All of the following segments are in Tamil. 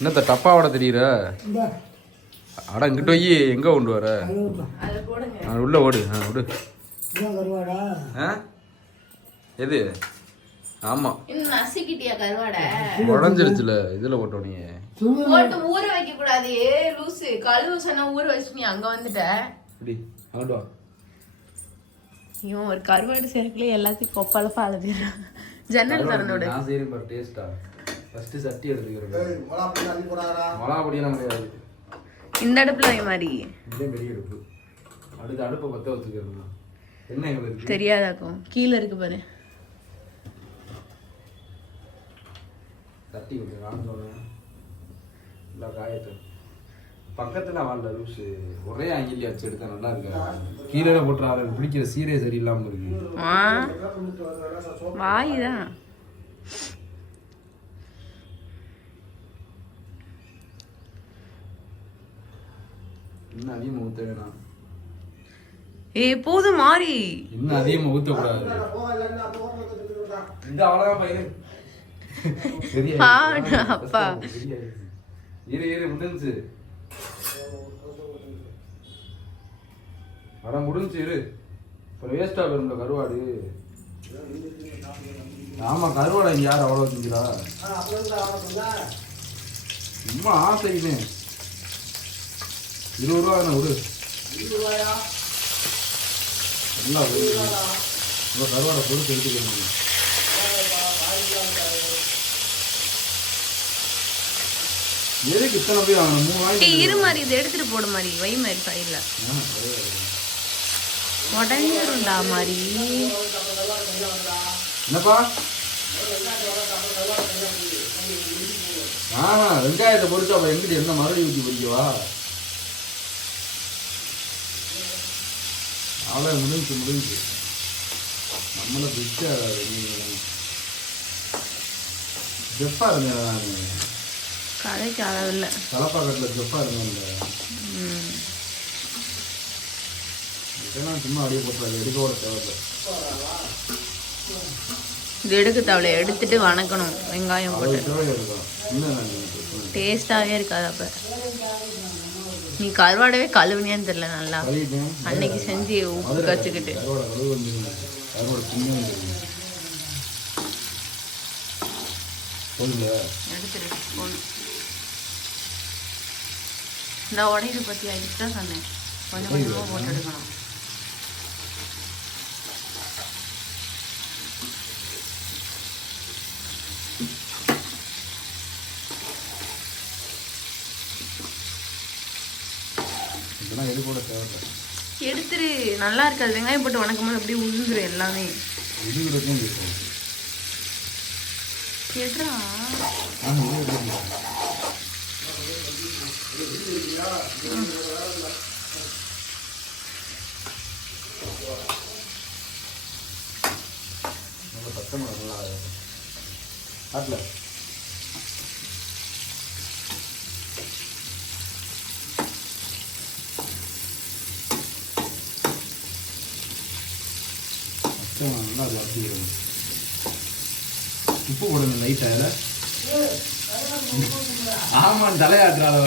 என்னத்த டப்பாவோட தெரியுற? அட இங்கிட்ட போய் எங்க கொண்டு வர? உள்ள ஓடு. விடு. எது? ஆமா உடஞ்சிருச்சுல. இதுல போட்டோம். போட்டு ஊற வைக்க கூடாது லூசு. கழுவு சொன்னா ஊற வச்சு நீ அங்க வந்துட்ட. இவன் ஒரு கருவாடு சேர்க்கல எல்லாத்தையும் கொப்பால பாலது. ஜன்னல் திறந்து விடு. நான் செய்றேன் பாரு டேஸ்டா. ஃபர்ஸ்ட் சட்டி எடுத்துக்கிறேன். மொளகா பொடியெல்லாம் கிடையாது. இந்த அடுப்புல வை மாதிரி. இதே பெரிய அடுப்பு. அடுத்த அடுப்பை பத்த வச்சுக்கிறது. என்ன எங்களுக்கு தெரியாதாக்கும். கீழே இருக்கு பாரு. தட்டி விட்டு வாங்க. இல்லை காயத்து பக்கத்தில் வாழல லூசு. ஒரே அங்கிலி வச்சு எடுத்தா நல்லா இருக்கு. கீழே போட்டுறாரு. பிடிக்கிற சீரே சரியில்லாமல் இருக்கு. வாயுதான் இன்னும் அதிகமாக ஊற்ற வேணாம். போதும் மாறி. இன்னும் அதிகமாக ஊற்றக்கூடாது. இந்த அவ்வளோதான் பையன். அப்பா இரு முடிஞ்சு. அட முடிஞ்சு இரு. அப்புறம் வேஸ்டா வரும்ல கருவாடு. ஆமா கருவாடை இங்க யார் அவ்வளோ செஞ்சுரா? சும்மா ஆசைக்குன்னு 20 ரூபா தானே விடு. நல்லா கருவாடை பொறுத்து எடுத்துக்கணும். எதுக்கு இத்தனை போய் வாங்கணும்? 3 வாங்கி இரு மாதிரி இதை எடுத்துட்டு போடு மாதிரி. வை மாதிரி சைட்ல உடஞ்சிருண்டா மாதிரி. என்னப்பா? வெங்காயத்தை பொறிச்சா அப்புறம் எங்கிட்ட என்ன மறுபடி ஊற்றி பொறிக்கவா? அவ்வளோ முடிஞ்சு நம்மளை பிடிச்சா ஜெஃபா இருந்தேன் நான். கதைக்கு அளவில்லை. தலப்பாக்கட்டில் ஜெஃபா இருந்தேன். இதெல்லாம் சும்மா அப்படியே போட்டு எடுக்கோட தேவையில்லை. இது எடுக்க தேவையில்ல. எடுத்துட்டு வணக்கணும் வெங்காயம் போட்டு. டேஸ்டாவே இருக்காது. அப்ப நீ கருவாடவே கழுவுனியான்னு தெரியல. நல்லா அன்னைக்கு செஞ்சு உப்பு கச்சுக்கிட்டு எடுத்துட்டு போகணும். இந்த உடையில பத்தி ஆயிடுச்சு தான் சொன்னேன். கொஞ்சம் கொஞ்சமாக போட்டு எடுக்கணும். எடுத்துரு. நல்லா இருக்காது. வெங்காயம் போட்டு வணக்கம் போது அப்படியே உழுந்துரும் எல்லாமே. கேட்டுறா உப்பு போடணும் லைட்டா. ஆமா தலையாட்டுறாங்க.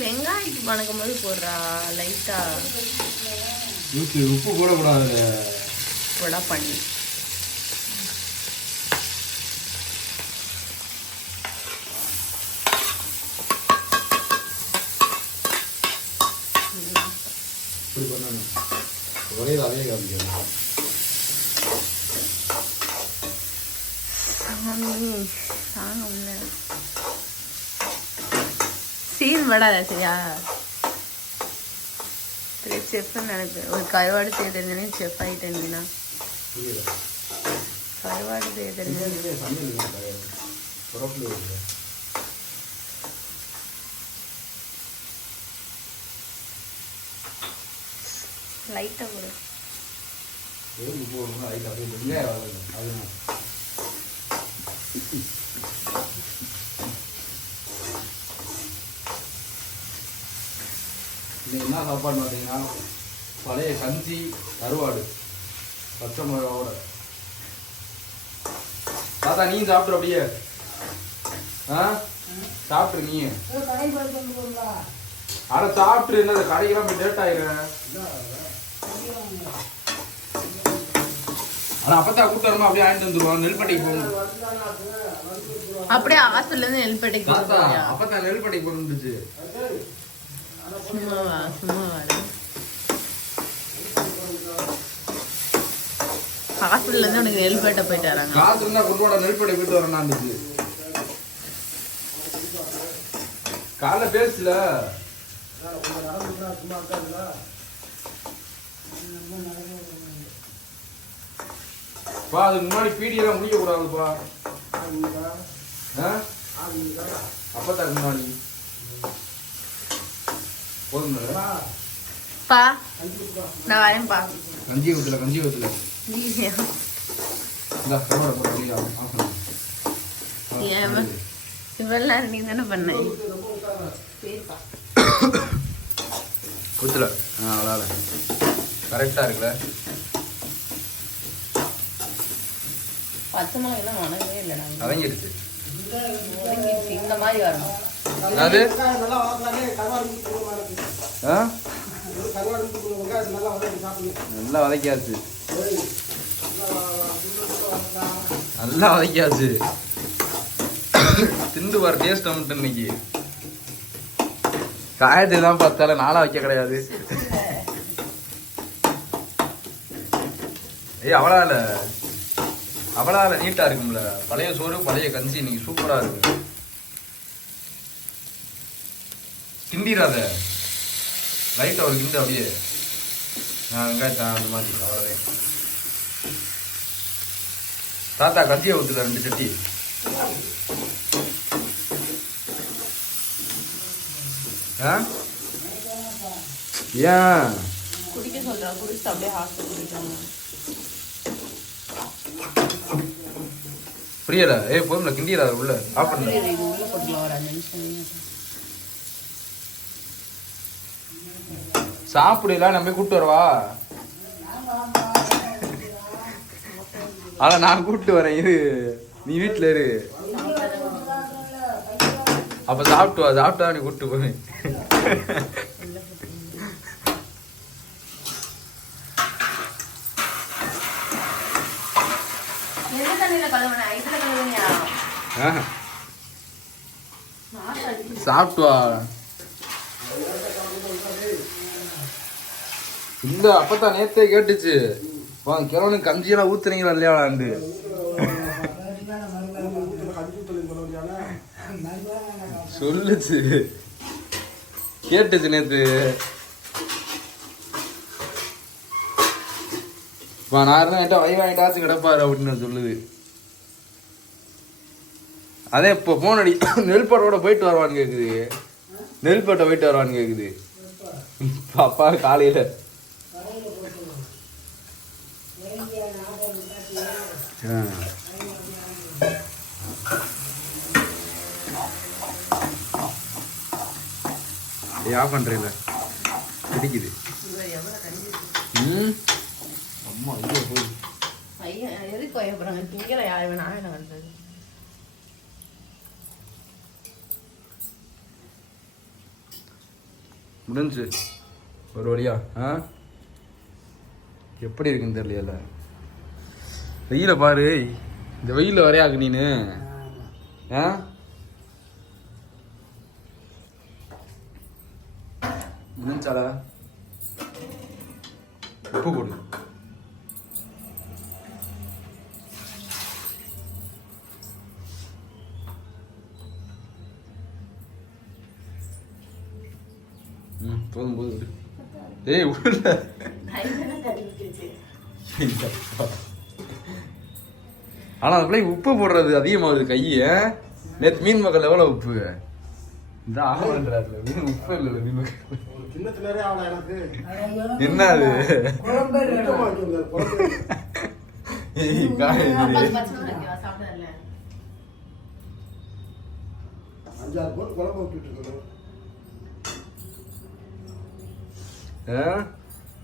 வெங்காயத்துக்கு வணக்கம் போது போடுறா லைட்டா. உப்பு போடக்கூடாது. போடா பண்ணி ஒரே அதையே காமிக்கணும். சீன் படாத சரியா? செஃப் நினைப்பேன். ஒரு கருவாடு செய்ய தெரிஞ்சனே செஃப் ஆகிட்டேன்னா. கருவாடு செய்ய தெரிஞ்ச லைட்டா போடு. என்ன சாப்பாடு பார்த்தீங்கன்னா பழைய கஞ்சி கருவாடு பச்சை மிளகாவோட. தாத்தா நீ சாப்பிட்ற அப்படியே சாப்பிட்டு நீ அட சாப்பிட்டு என்ன கடைக்கெல்லாம் போய் லேட் ஆயிடுறேன். ஆனா அப்பதான் கூட்டு வரமா அப்படியே ஆயிட்டு வந்துருவான். நெல்பட்டைக்கு போகணும். அப்படியே ஹாஸ்பிட்டல்ல இருந்து நெல்பட்டைக்கு அப்பதான் நெல்பட்டைக்கு போகணுச்சு. சும்மாவா ஹாஸ்பிட்டல்ல இருந்து உனக்கு நெல்பேட்டை போயிட்டு வராங்க. காசு இருந்தா கொண்டு வாடா நெல்பேட்டை போயிட்டு வரேன். காலைல பேசல பா. அதுக்கு முன்னாடி பீடியெல்லாம் முடிக்க கூடாதுப்பா. அப்பதான் முன்னாடி போதுங்களா பா. நான் வரேன்ப்பா. கஞ்சி ஊத்துல இந்த கரோட போட இவெல்லாம் நீ தானே பண்ண ஊத்துல. அவ்வளோ கரெக்டா இருக்குல்ல. பச்சை மிளகாய் வணங்கவே இல்லைடா. வதங்கிடுச்சு. இந்த மாதிரி வரணும். அது நல்லா வதக்கியாச்சு. நல்லா வதக்கியாச்சு. திண்டு வர டேஸ்ட் மட்டும் இன்னைக்கு காயத்தை தான் பார்த்தால நாளா வைக்க கிடையாது. ஏய் அவளால நீட்டா இருக்கும்ல. பழைய சோறு பழைய கஞ்சி இன்னைக்கு சூப்பரா இருக்கு. கிண்டிடாத லைட்டா ஒரு கிண்டு அப்படியே. வெங்காயத்தை அந்த மாதிரி அவ்வளவே. தாத்தா கஞ்சியை ஊத்துல 2 சட்டி. ஏன் குடிக்க சொல்றா? குடிச்சு அப்படியே ஹாஸ்பிட்டல் புரியல. போதும்ல கிண்டிடாத உள்ள ஆஃப் பண்ணு. சாப்பிடலாம் நம்ம கூப்பிட்டு வரவா? ஆனா நான் கூப்பிட்டு வரேன். இது நீ வீட்டுல இரு. அப்ப சாப்பிட்டா நீ கூப்பிட்டு போவேன். சாப்பிட்டு வா. இந்த அப்பதான் நேத்தே கேட்டுச்சு. கிழவனுக்கு கஞ்சியெல்லாம் ஊத்துறீங்களா இல்லையாண்டு சொல்லுச்சு. கேட்டுச்சு நேத்து. நான் இருந்தா என்கிட்ட வாங்கிட்டாச்சும் கிடப்பாரு அப்படின்னு சொல்லுது. அதே இப்போ போன் அடி நெல்பேட்டோட போயிட்டு வருவான்னு கேக்குது. நெல்பேட்டை போயிட்டு வருவான்னு கேக்குது. அப்பா காலையில ஆஃப் பண்றேன்ல பிடிக்குது. அம்மா ஐயோ போய் ஐயா எதுக்கு பயப்படுறாங்க? திங்கிற யாரு நான் என்ன பண்றது? முடிஞ்சு ஒரு வழியா. எப்படி இருக்குன்னு தெரியல. வெயில பாரு. இந்த வெயில வரையாக்கு நீனு. முடிஞ்சால உப்பு கொடு. போதும் போதும். ஏய் உள்ள ஆனா அது பிள்ளை உப்பு போடுறது அதிகமாகுது கைய. நேற்று மீன் மக்கள் எவ்வளவு உப்பு இந்த ஆகலன்றாருல. மீன் உப்பு இல்லை மீன் மக்கள். என்ன அது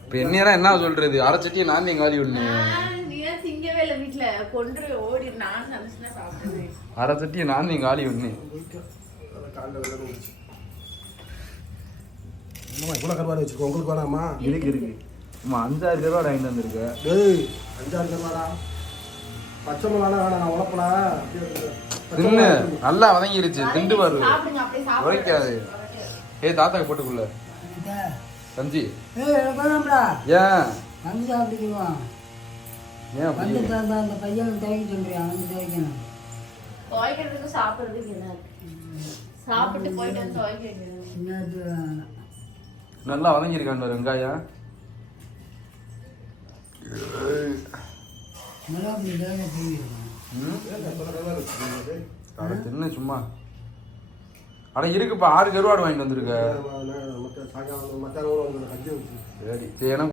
இப்ப என்ன சொல்றது? அரைச்சட்டியை நான் எங்க வாதி ஒண்ணு அரை சட்டியை நான் நீங்க காலி ஒண்ணு இவ்வளோ கருவாடு வச்சிருக்கோம் உங்களுக்கு வேணாமா? இருக்கு ஆமா 5-6 கருவாடு வாங்கிட்டு வந்திருக்க. 5-6 கருவாடா? பச்சை மிளகா வேணாம், நான் உழப்பலாம். தின்னு நல்லா வதங்கிருச்சு. திண்டு பாரு சாப்பிடுங்க, அப்படியே சாப்பிடுங்க. உரைக்காது. தாத்தாக்கு போட்டுக்குள்ள சஞ்சி எனக்கு வேணாம்டா. ஏன் வந்து சாப்பிட்டுக்குவான். ஏன் அப்படி? அந்த பையன் துவைக்க சொல்றியான், வந்து துவைக்கணும். துவைக்கிறதுக்கு சாப்பிடுறதுக்கு என்ன இருக்கு? சாப்பிட்டு போயிட்டு வந்து துவைக்க வேண்டியது. என்னது நல்லா வதங்கிருக்கான் வெங்காயம். நல்லா அப்படி தேவை போயிருக்கான். அட தின்னு சும்மா. அட இருக்குப்பா 6 கருவாடு வாங்கிட்டு வந்திருக்க. சாயங்காலம் மத்தியானம் சரி ஏன்னா